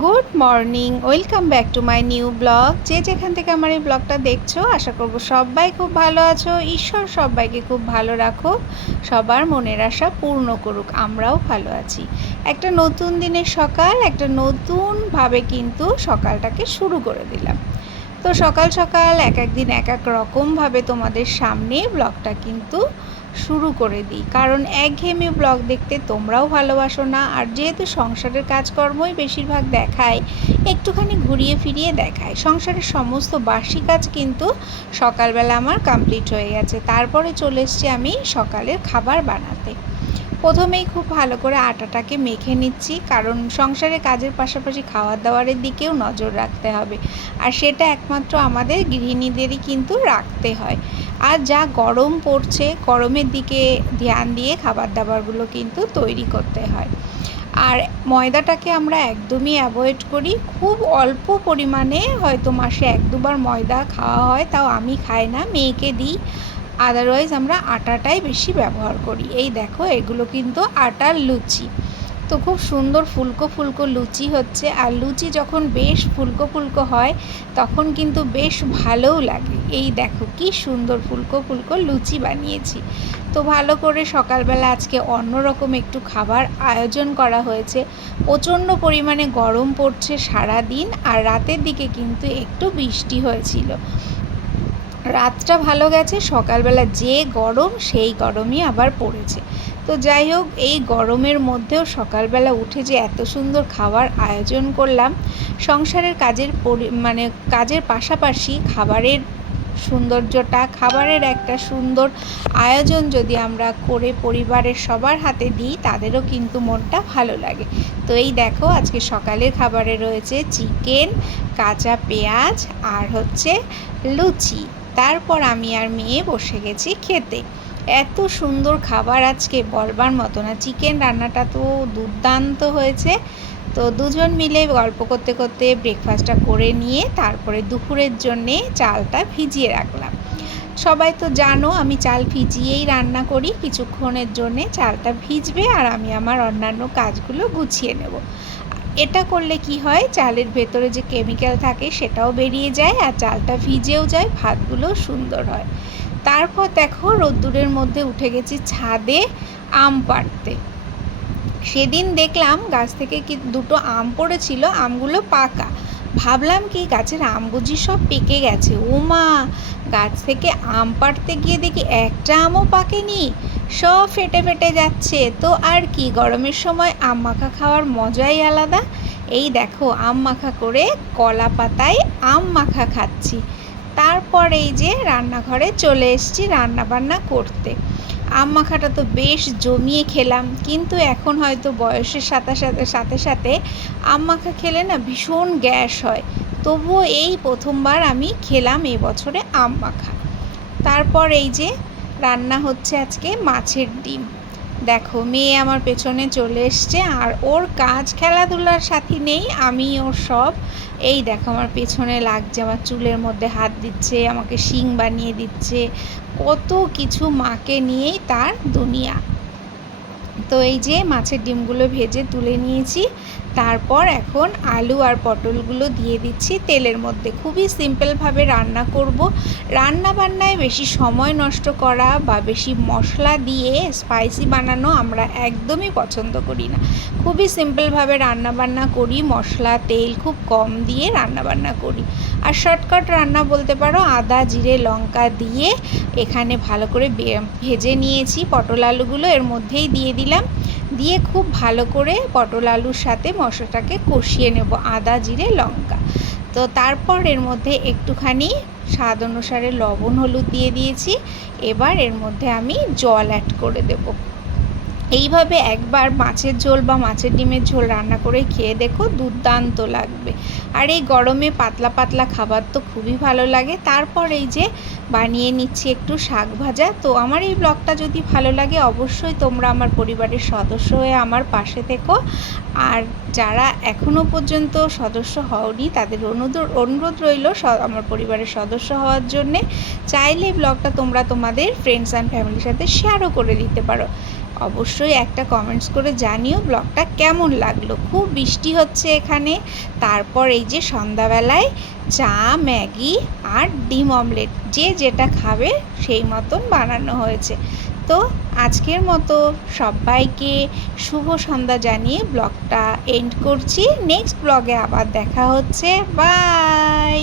Good morning, welcome back to my new blog. যে যেখান থেকে আমার এই ব্লগটা দেখছ, আশা করব সবাই খুব ভালো আছো। ঈশ্বর সবাইকে খুব ভালো রাখো সবার মনের আশা পূর্ণ করুক, আমরাও ভালো আছি। একটা নতুন দিনের সকাল, একটা নতুনভাবে কিন্তু সকালটাকে শুরু করে দিলাম। তো সকাল সকাল এক এক দিন এক এক রকমভাবে তোমাদের সামনে ব্লগটা কিন্তু শুরু করে দিই। কারণ একঘেয়েমি ব্লগ দেখতে তোমরাও ভালোবাসো না, আর যেহেতু সংসারের কাজকর্মই বেশিরভাগ দেখায়, একটুখানি ঘুরিয়ে ফিরিয়ে দেখায়। সংসারের সমস্ত বাসি কাজ কিন্তু সকালবেলা আমার কমপ্লিট হয়ে গেছে। তারপরে চলে এসছি আমি সকালের খাবার বানাতে। প্রথমেই খুব ভালো করে আটাটাকে মেখে নিচ্ছি, কারণ সংসারে কাজের পাশাপাশি খাওয়ার দাওয়ারের দিকেও নজর রাখতে হবে। আর সেটা একমাত্র আমাদের গৃহিণীদেরই কিন্তু রাখতে হয়। আর যা গরম পড়ছে, গরমের দিকে ধ্যান দিয়ে খাবার দাবারগুলো কিন্তু তৈরি করতে হয়। আর ময়দাটাকে আমরা একদমই অ্যাভয়েড করি। খুব অল্প পরিমাণে হয়তো মাসে এক দুবার ময়দা খাওয়া হয়, তাও আমি খাই না, মেয়েকে দিই। আদারওয়াইজ আমরা আটাটাই বেশি ব্যবহার করি। এই দেখো, এগুলো কিন্তু আটার লুচি। তো খুব সুন্দর ফুলকো ফুলকো লুচি হচ্ছে। আর লুচি যখন বেশ ফুলকো ফুলকো হয়, তখন কিন্তু বেশ ভালোও লাগে। এই দেখো, কি সুন্দর ফুলকো ফুলকো লুচি বানিয়েছি। তো ভালো করে সকালবেলা আজকে অন্যরকম একটু খাবার আয়োজন করা হয়েছে। প্রচণ্ড পরিমাণে গরম পড়ছে সারা দিন আর রাতের দিকে কিন্তু একটু বৃষ্টি হয়েছিল। রাতটা ভালো গেছে, সকালবেলা যে গরম সেই গরমই আবার পড়েছে। তো যাই হোক, এই গরমের মধ্যেও সকালবেলা উঠে যে এত সুন্দর খাবার আয়োজন করলাম, সংসারের কাজের পরি মানে কাজের পাশাপাশি খাবারের সৌন্দর্যটা, খাবারের একটা সুন্দর আয়োজন যদি আমরা করে পরিবারের সবার হাতে দিই, তাদেরও কিন্তু মনটা ভালো লাগে। তো এই দেখো, আজকে সকালের খাবারে রয়েছে চিকেন, কাঁচা পেঁয়াজ আর হচ্ছে লুচি। তারপর আমি আর মেয়ে বসে গেছি খেতে। এত সুন্দর খাবার আজকে বলবার মতো না। চিকেন রান্নাটা তো দুর্দান্ত হয়েছে। তো দুজন মিলে গল্প করতে করতে ব্রেকফাস্টটা করে নিয়ে তারপরে দুপুরের জন্যে চালটা ভিজিয়ে রাখলাম। সবাই তো জানো আমি চাল ভিজিয়েই রান্না করি। কিছুক্ষণের জন্যে চালটা ভিজবে আর আমি আমার অন্যান্য কাজগুলো গুছিয়ে নেব। এটা করলে কি হয়? চালের ভেতরে যে কেমিক্যাল থাকে সেটাও বেরিয়ে যায় আর চালটা ভিজেও যায়, ভাতগুলো সুন্দর হয়। তারপর দেখো রোদ্দুরের মধ্যে উঠে গেছি ছাদে আম পাড়তে। সেদিন দেখলাম গাছ থেকে কি দুটো আম পড়েছিল, আমগুলো পাকা। ভাবলাম কি গাছের আম বুঝি সব পেকে গেছে। ও মা গাছ থেকে আম পাড়তে গিয়ে দেখি একটা আমও পাকেনি। সব ফেটে ফেটে যাচ্ছে। তো আর কি, গরমের সময় আম মাখা খাওয়ার মজাই আলাদা। এই দেখো, আম মাখা করে কলা পাতায় আম মাখা খাচ্ছি। তারপর এই যে রান্নাঘরে চলে এসেছি রান্নাবান্না করতে। আম মাখাটা তো বেশ জমিয়ে খেলাম, কিন্তু এখন হয়তো বয়সের সাথে সাথে সাথে সাথে আম মাখা খেলে না ভীষণ গ্যাস হয়। তবুও এই প্রথমবার আমি খেলাম এবছরে আম মাখা। তারপর এই যে রান্না হচ্ছে আজকে মাছের ডিম। দেখো, মেয়ে আমার পেছনে চলে এসছে আর ওর কাজ খেলাধুলার সাথী নেই, আমি ওর সব। এই দেখো, আমার পেছনে লাগছে, আমার চুলের মধ্যে হাত দিচ্ছে, আমাকে শিং বানিয়ে দিচ্ছে, কত কিছু মাকে নিয়েই তার দুনিয়া। তো এই যে মাছের ডিমগুলো ভেজে তুলে নিয়েছি তারপর এখন আলু আর পটলগুলো দিয়ে দিচ্ছি তেলের মধ্যে। খুবই সিম্পলভাবে রান্না করব। রান্না বান্নায় বেশি সময় নষ্ট করা বা বেশি মশলা দিয়ে স্পাইসি বানানো আমরা একদমই পছন্দ করি না। খুবই সিম্পলভাবে রান্না বান্না করি, মশলা, তেল খুব কম দিয়ে রান্না বান্না করি। আর শর্টকাট রান্না বলতে পারো, আদা, জিরে, লঙ্কা দিয়ে এখানে ভালো করে ভেজে নিয়েছি। পটল আলুগুলো এর মধ্যেই দিয়ে দিলাম। দিয়ে খুব ভালো করে পটল আলুর সাথে মশলাটাকে কষিয়ে নেব, আদা, জিরে, লঙ্কা। তো তারপর এর মধ্যে একটুখানি স্বাদ অনুসারে লবণ, হলুদ দিয়ে দিয়েছি। এবার এর মধ্যে আমি জল অ্যাড করে দেবো। এইভাবে একবার মাছের ঝোল বা মাছের ডিমের ঝোল রান্না করে খেয়ে দেখো দুর্দান্ত লাগবে। আর এই গরমে পাতলা পাতলা খাবার তো খুবই ভালো লাগে। তারপর এই যে বানিয়ে নিচ্ছি একটু শাক ভাজা। তো আমার এই ব্লগটা যদি ভালো লাগে অবশ্যই তোমরা আমার পরিবারের সদস্য হয়ে আমার পাশে থেকো। আর যারা এখনও পর্যন্ত সদস্য হওনি, তাদের অনুরোধ অনুরোধ রইল আমার পরিবারের সদস্য হওয়ার জন্যে। চাইলে ব্লগটা তোমরা তোমাদের ফ্রেন্ডস অ্যান্ড ফ্যামিলির সাথে শেয়ারও করে দিতে পারো। অবশ্যই একটা কমেন্টস করে জানিও ব্লগটা কেমন লাগল। খুব বৃষ্টি হচ্ছে এখানে। তারপর এই যে সন্ধ্যাবেলায় চা, ম্যাগি আর ডিম অমলেট যে যেটা খাবে সেই মতন বানানো হয়েছে। তো আজকের মতো সবাইকে শুভ সন্ধ্যা জানিয়ে ব্লগটা এন্ড করছি। নেক্সট ব্লগে আবার দেখা হচ্ছে। বাই